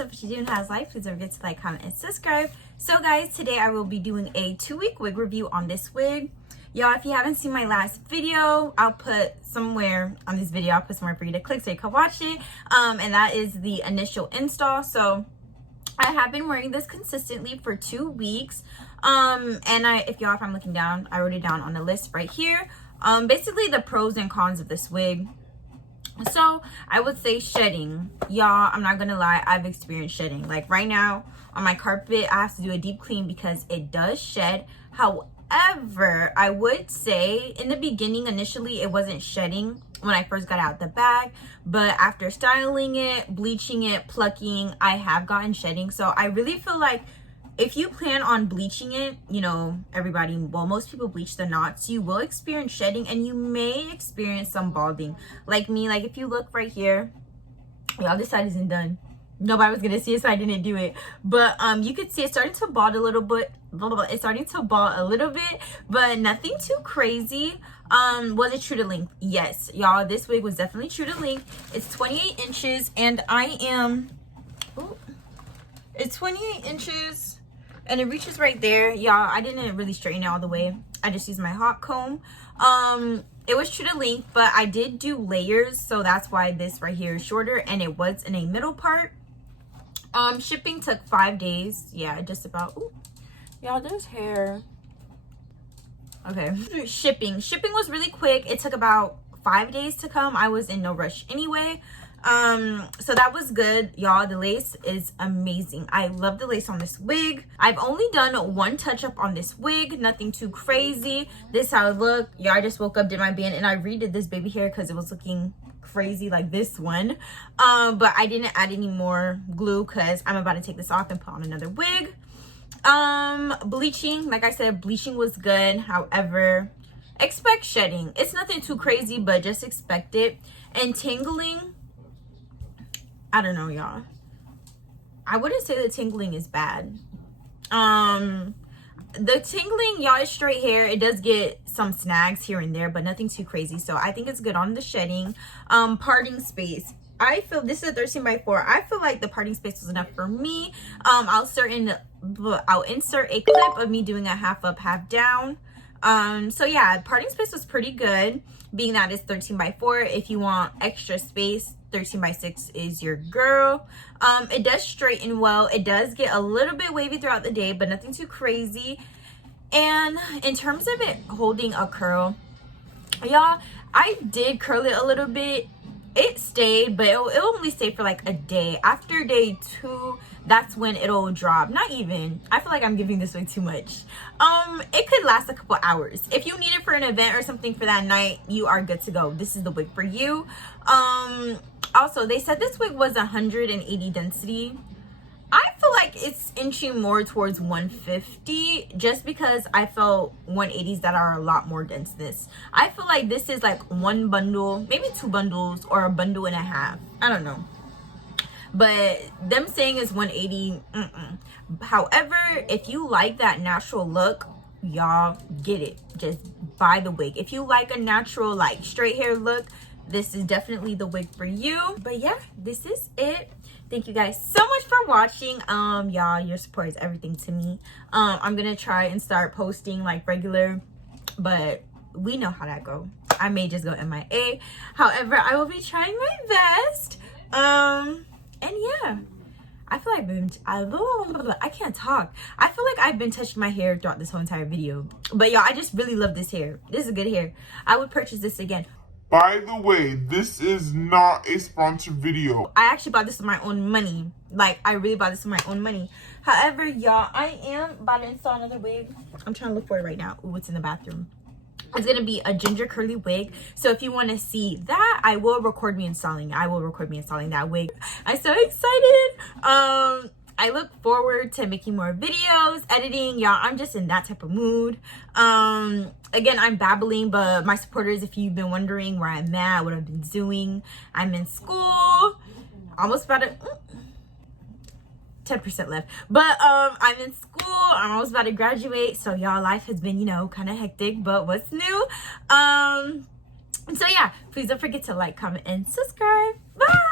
what's up, what you doing, how's life? Please don't forget to like, comment, and subscribe. So guys, today I will be doing a 2-week wig review on this wig. Y'all, if you haven't seen my last video, I'll put somewhere on this video, I'll put somewhere for you to click so you can watch it. And that is the initial install. So I have been wearing this consistently for 2 weeks. If I'm looking down, I wrote it down on the list right here. Basically the pros and cons of this wig. So I would say shedding. Y'all, I'm not gonna lie, I've experienced shedding. Like right now on my carpet, I have to do a deep clean because it does shed. However, I would say in the beginning, initially, it wasn't shedding when I first got out the bag, but after styling it, bleaching it, plucking, I have gotten shedding. So I really feel like if you plan on bleaching it, you know, most people bleach the knots, you will experience shedding and you may experience some balding. Like me, like if you look right here, y'all, this side isn't done. Nobody was gonna see it, so I didn't do it. But you could see it's starting to bald a little bit. It's starting to bald a little bit, but nothing too crazy. Was it true to length? Yes, y'all, this wig was definitely true to length. It's 28 inches and it's 28 inches. And it reaches right there. Y'all, I didn't really straighten it all the way. I just used my hot comb. It was true to length, but I did do layers. So that's why this right here is shorter. And it was in a middle part. Shipping took 5 days. Yeah, just about. Ooh. Y'all, there's hair. Okay. Shipping was really quick. It took about 5 days to come. I was in no rush anyway. So that was good, y'all. The lace is amazing. I love the lace on this wig. I've only done one touch up on this wig, nothing too crazy. This is how it looked. Yeah, I just woke up, did my band, and I redid this baby hair because it was looking crazy like this one. But I didn't add any more glue because I'm about to take this off and put on another wig. Bleaching, like I said, bleaching was good. However, expect shedding. It's nothing too crazy, but just expect it. And tingling, I don't know, y'all. I wouldn't say the tingling is bad. The tingling, y'all, is straight hair. It does get some snags here and there, but nothing too crazy. So I think it's good on the shedding. Parting space. I feel this is a 13x4. I feel like the parting space was enough for me. I'll insert a clip of me doing a half up, half down. So yeah, parting space was pretty good, being that it's 13x4. If you want extra space, 13x6 is your girl. It does straighten well. It does get a little bit wavy throughout the day, but nothing too crazy. And in terms of it holding a curl, y'all, I did curl it a little bit. It stayed, but it'll only stay for like a day. After day 2, that's when it'll drop. Not even. I feel like I'm giving this way too much. It could last a couple hours. If you need it for an event or something for that night, you are good to go. This is the wig for you. Also, they said this wig was 180 density. I feel like it's inching more towards 150 just because I felt 180s that are a lot more denseness. I feel like this is like one bundle, maybe 2 bundles, or a bundle and a half. I don't know. But them saying it's 180, However, if you like that natural look, y'all, get it. Just buy the wig. If you like a natural, like straight hair look, this is definitely the wig for you. But yeah, this is it. Thank you guys so much for watching. Y'all, your support is everything to me. I'm gonna try and start posting like regular, but we know how that go. I may just go MIA. However, I will be trying my best. And yeah, I feel like I can't talk. I feel like I've been touching my hair throughout this whole entire video. But y'all, I just really love this hair. This is good hair. I would purchase this again. By the way, this is not a sponsored video. I actually bought this with my own money. Like, I really bought this with my own money. However, y'all, I am about to install another wig. I'm trying to look for it right now. Ooh, it's in the bathroom. It's gonna be a ginger curly wig. So if you want to see that, I will record me installing it. I will record me installing that wig. I'm so excited. I look forward to making more videos, editing. Y'all, I'm just in that type of mood. Again, I'm babbling, but my supporters, if you've been wondering where I'm at, what I've been doing, I'm in school. Almost about to 10% left, but I'm in school. I'm almost about to graduate, so y'all, life has been, you know, kind of hectic, but what's new? So yeah, please don't forget to like, comment, and subscribe. Bye.